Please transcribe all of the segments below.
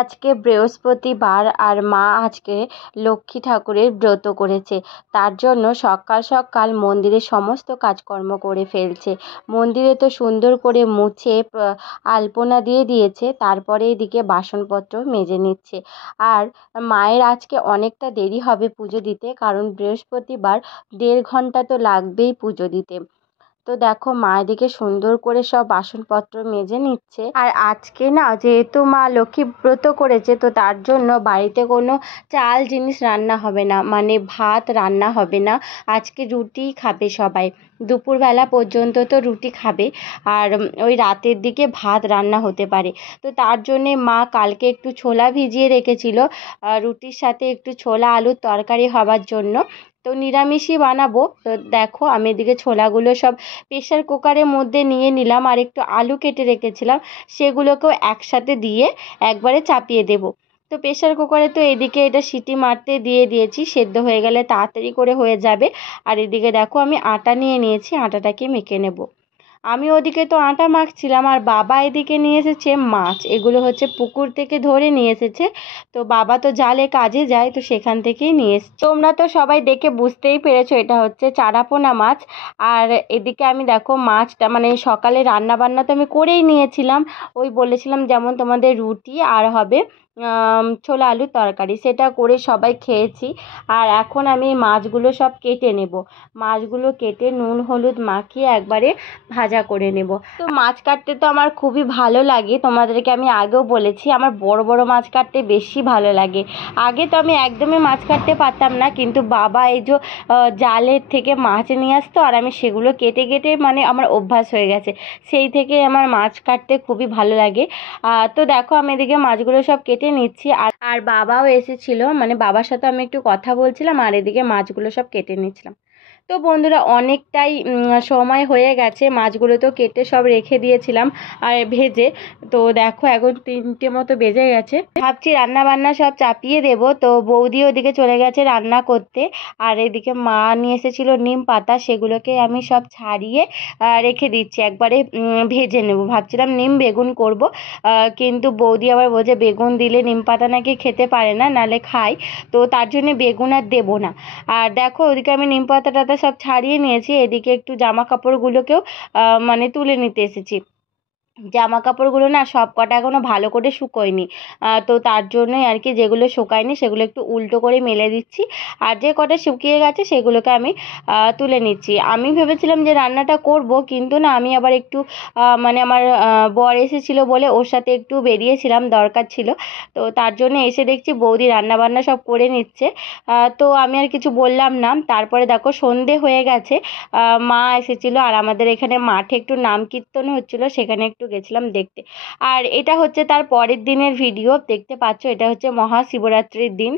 আজকে বৃহস্পতিবার আর মা আজকে লক্ষ্মী ঠাকুরের ব্রত করেছে। তার জন্য সকাল সকাল মন্দিরে সমস্ত কাজকর্ম করে ফেলছে। মন্দিরে তো সুন্দর করে মুছে আলপনা দিয়ে দিয়েছে, তারপরে এদিকে বাসনপত্র মেজে নিচ্ছে। আর মায়ের আজকে অনেকটা দেরি হবে পুজো দিতে, কারণ বৃহস্পতিবার 1.5 ঘন্টা তো লাগবেই পুজো দিতে। তো দেখো মা এদিকে সুন্দর করে সব বাসনপত্র মেজে নিচ্ছে। আর আজকে না, যেহেতু মা লক্ষ্মী ব্রত করেছে, তো তার জন্য বাড়িতে কোনো চাল জিনিস রান্না হবে না, মানে ভাত রান্না হবে না। আজকে রুটিই খাবে সবাই, দুপুরবেলা পর্যন্ত তো রুটি খাবে, আর ওই রাতের দিকে ভাত রান্না হতে পারে। তো তার জন্যে মা কালকে একটু ছোলা ভিজিয়ে রেখেছিল, রুটির সাথে একটু ছোলা আলুর তরকারি হবার জন্য। তো নিরামিষই বানাবো। তো দেখো আমি এদিকে ছোলাগুলো সব প্রেশার কুকারের মধ্যে নিয়ে নিলাম, আর একটু আলু কেটে রেখেছিলাম, সেগুলোকেও একসাথে দিয়ে একবারে চাপিয়ে দেব। তো প্রেশার কুকারে তো এদিকে এটা সিটি মারতে দিয়ে দিয়েছি, সেদ্ধ হয়ে গেলে তাড়াতাড়ি করে হয়ে যাবে। আর এদিকে দেখো আমি আটা নিয়ে নিয়েছি, আটাটাকে মেখে নেব। আমি ওদিকে তো আটা মাখছিলাম, আর বাবা এদিকে নিয়ে এসেছে মাছ। এগুলো হচ্ছে পুকুর থেকে ধরে নিয়ে এসেছে। তো বাবা তো জালে কাজে যায়, তো সেখান থেকেই নিয়ে এসেছে। তোমরা তো সবাই দেখে বুঝতেই পেরেছো এটা হচ্ছে চারাপোনা মাছ। আর এদিকে আমি দেখো মাছটা, মানে সকালে রান্না বান্না তো আমি করেই নিয়েছিলাম। ওই বলেছিলাম যেমন তোমাদের রুটি আর হবে ছোলা আলুর তরকারি, সেটা করে সবাই খেয়েছি। আর এখন আমি মাছগুলো সব কেটে নেব। মাছগুলো কেটে নুন হলুদ মাখিয়ে একবারে ভাজা করে নেব। তো মাছ কাটতে তো আমার খুবই ভালো লাগে, তোমাদেরকে আমি আগেও বলেছি আমার বড় বড় মাছ কাটতে বেশি ভালো লাগে। আগে তো আমি একদমই মাছ কাটতে পারতাম না, কিন্তু বাবা এই যে জালের থেকে মাছ নিয়ে আসতো, আর আমি সেগুলো কেটে কেটে, মানে আমার অভ্যাস হয়ে গেছে। সেই থেকে আমার মাছ কাটতে খুবই ভালো লাগে। তো দেখো আমি এদিকে মাছগুলো সব কেটে নিচ্ছি, আর বাবাও এসেছিলো, মানে বাবার সাথে আমি একটু কথা বলছিলাম, আর এদিকে মাছগুলো সব কেটে নিচ্ছিলাম। তো বন্ধুরা অনেকটাই সময় হয়ে গেছে, মাছগুলো তো কেটে সব রেখে দিয়েছিলাম আর ভেজে। তো দেখো এখন 3টে মতো বেজে গেছে, ভাবছি রান্না বান্না সব চাপিয়ে দেব। তো বৌদি ওদিকে চলে গেছে রান্না করতে, আর এদিকে মা নিয়ে এসেছিলো নিম পাতা, সেগুলোকে আমি সব ছাড়িয়ে রেখে দিচ্ছি, একবারে ভেজে নেব। ভাবছিলাম নিম বেগুন করব, কিন্তু বৌদি আবার বলছে বেগুন দিলে নিম পাতা নাকি খেতে পারে না, নালে খায়, তো তার জন্য বেগুন আর দেবো না। আর দেখো ওদিকে আমি নিম পাতা টাতা সব ছাড়িয়ে নিয়েছি, এদিকে একটু জামা কাপড়গুলোকেও মানে তুলে নিতে এসেছি। জামা কাপড়গুলো না সব কটা এখনও ভালো করে শুকোয়নি, তো তার জন্যই আর কি, যেগুলো শুকায়নি সেগুলো একটু উল্টো করে মেলে দিচ্ছি, আর যে কটা শুকিয়ে গেছে সেগুলোকে আমি তুলে নিচ্ছি। আমি ভেবেছিলাম যে রান্নাটা করব, কিন্তু না আমি আবার একটু মানে আমার বর এসেছিলো বলে ওর সাথে একটু বেরিয়েছিলাম, দরকার ছিল। তো তার জন্য এসে দেখছি বৌদি রান্না বান্না সব করে নিচ্ছে। তো আমি আর কিছু বললাম না। তারপরে দেখো সন্ধে হয়ে গেছে, মা এসেছিলো, আর আমাদের এখানে মাঠে একটু নাম কীর্তন হচ্ছিলো, সেখানে একটু গেছিলাম দেখতে। আর এটা হচ্ছে তার পরের দিনের ভিডিও, দেখতে পাচ্ছ এটা হচ্ছে মহাশিবরাত্রির দিন।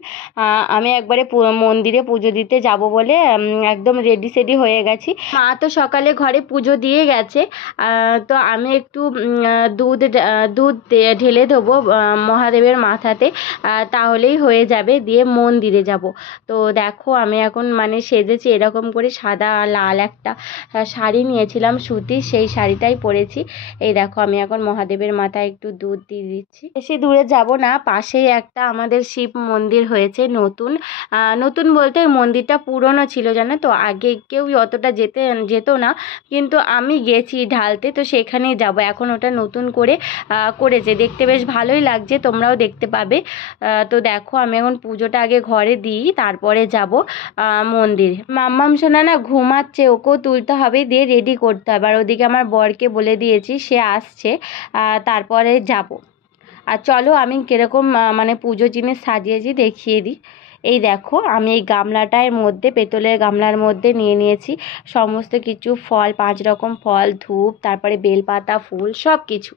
আমি একবারে মন্দিরে পুজো দিতে যাব বলে একদম রেডি সেডি হয়ে গেছি। মা তো সকালে ঘরে পুজো দিয়ে গেছে, তো আমি একটু দুধ ঢেলে দেবো মহাদেবের মাথাতে, তাহলেই হয়ে যাবে, দিয়ে মন্দিরে যাব। তো দেখো আমি এখন মানে সেজেছি এরকম করে, সাদা লাল একটা শাড়ি নিয়েছিলাম সুতির, সেই শাড়িটাই পরেছি। এই দেখো আমি এখন মহাদেবের মাথায় একটু দুধ দিয়ে দিচ্ছি। বেশি দূরে যাব না, পাশেই একটা আমাদের শিব মন্দির হয়েছে নতুন। নতুন বলতে মন্দিরটা পুরনো ছিল, জানো তো, আগে কেউ অতটা যেত না, কিন্তু আমি গেছি ঢালতে, তো সেখানেই যাব। এখন ওটা নতুন করে করেছে, দেখতে বেশ ভালোই লাগছে, তোমরাও দেখতে পাবে। তো দেখো আমি এখন পুজোটা আগে ঘরে দিই, তারপরে যাব মন্দির। মাম্মাম সোনা না ঘুমাচ্ছে, ওকেও তুলতে হবে, দিয়ে রেডি করতে হবে। আর ওদিকে আমার বরকে বলে দিয়েছি, সে আসছে, তারপরে যাব। আর চলো আমি কীরকম মানে পুজো জিনিস সাজিয়েছি দেখিয়ে দিই। এই দেখো আমি এই গামলাটার মধ্যে, পেতলের গামলার মধ্যে নিয়ে নিয়েছি সমস্ত কিছু ফল, 5 রকম ফল, ধূপ, তারপরে বেলপাতা, ফুল, সব কিছু।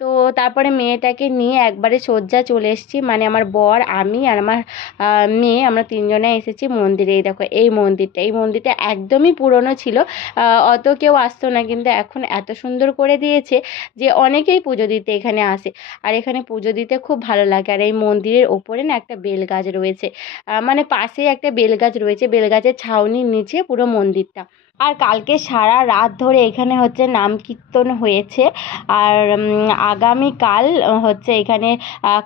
তো তারপরে মেয়েটাকে নিয়ে একবারে সজ্জা চলে এসেছি, মানে আমার বর, আমি আর আমার মেয়ে, আমরা 3 জনে এসেছি মন্দিরে। এই দেখো এই মন্দিরটা একদমই পুরনো ছিল, অত কেউ আসতো না, কিন্তু এখন এত সুন্দর করে দিয়েছে যে অনেকেই পুজো দিতে এখানে আসে। আর এখানে পুজো দিতে খুব ভালো লাগে। আর এই মন্দিরের ওপরে না একটা বেল গাছ রয়েছে, মানে পাশেই একটা বেল গাছ রয়েছে, বেল গাছের ছাউনির নিচে পুরো মন্দিরটা। আর কালকে সারা রাত ধরে এখানে হচ্ছে নাম কীর্তন হয়েছে। আর আগামীকাল হচ্ছে এখানে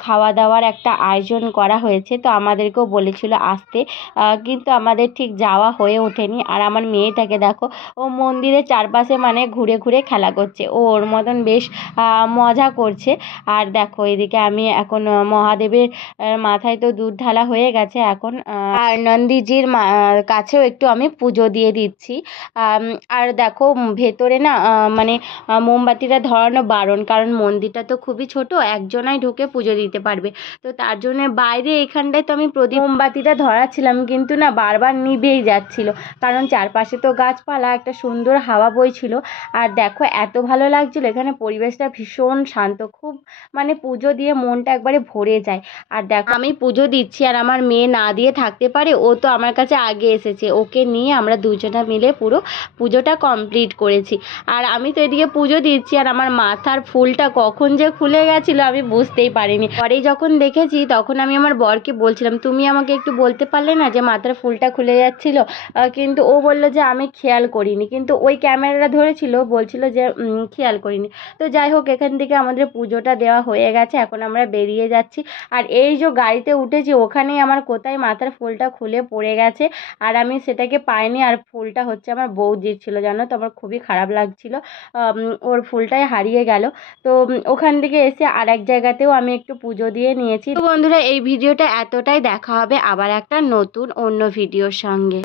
খাওয়া দাওয়ার একটা আয়োজন করা হয়েছে, তো আমাদেরকেও বলেছিল আসতে, কিন্তু আমাদের ঠিক যাওয়া হয়ে ওঠেনি। আর আমার মেয়েটাকে দেখো, ও মন্দিরের চারপাশে মানে ঘুরে ঘুরে খেলা করছে, ও ওর মতন বেশ মজা করছে। আর দেখো এদিকে আমি এখন মহাদেবের মাথায় তো দুধ ঢালা হয়ে গেছে এখন, আর নন্দীজির কাছেও একটু আমি পুজো দিয়ে দিচ্ছি। আর দেখো ভেতরে না মানে মোমবাতিটা ধরানো বারণ, কারণ মন্দিরটা তো খুবই ছোট, একজনাই ঢুকে পুজো দিতে পারবে। তো তার জন্য বাইরে এখানটায় তো আমি প্রদীপ মোমবাতিটা ধরাচ্ছিলাম, কিন্তু না বারবার নিভেই যাচ্ছিল, কারণ চারপাশে তো গাছপালা, একটা সুন্দর হাওয়া বইছিল। আর দেখো এত ভালো লাগছিল এখানে, পরিবেশটা ভীষণ শান্ত, খুব মানে পুজো দিয়ে মনটা একবারে ভরে যায়। আর দেখো আমি পুজো দিচ্ছি আর আমার মেয়ে না দিয়ে থাকতে পারে, ও তো আমার কাছে আগে এসেছে, ওকে নিয়ে আমরা দুজনা মিলে পুরো পুজোটা কমপ্লিট করেছি। আর আমি তো এদিকে পুজো দিচ্ছি আর আমার মাথার ফুলটা কখন যে খুলে গেছিলো আমি বুঝতেই পারিনি। পরে যখন দেখেছি তখন আমি আমার বরকে বলছিলাম, তুমি আমাকে একটু বলতে পারলে না যে মাথার ফুলটা খুলে যাচ্ছিলো, কিন্তু ও বললো যে আমি খেয়াল করিনি, কিন্তু ওই ক্যামেরাটা ধরেছিল, বলছিল যে খেয়াল করিনি। তো যাই হোক, এখান থেকে আমাদের পুজোটা দেওয়া হয়ে গেছে, এখন আমরা বেরিয়ে যাচ্ছি। আর এই যে গাড়িতে উঠেছি ওখানেই আমার কোথায় মাথার ফুলটা খুলে পড়ে গেছে, আর আমি সেটাকে পাইনি। আর ফুলটা হচ্ছে আমার বৌদির ছিল, জানো তো, আমার খুবই খারাপ লাগছিল, ওর ফুলটাই হারিয়ে গেল। তো ওখান থেকে এসে আর এক জায়গাতেও আমি একটু পুজো দিয়ে নিয়েছি। তো বন্ধুরা, এই ভিডিওটা এতটাই, দেখা হবে আবার একটা নতুন অন্য ভিডিওর সঙ্গে।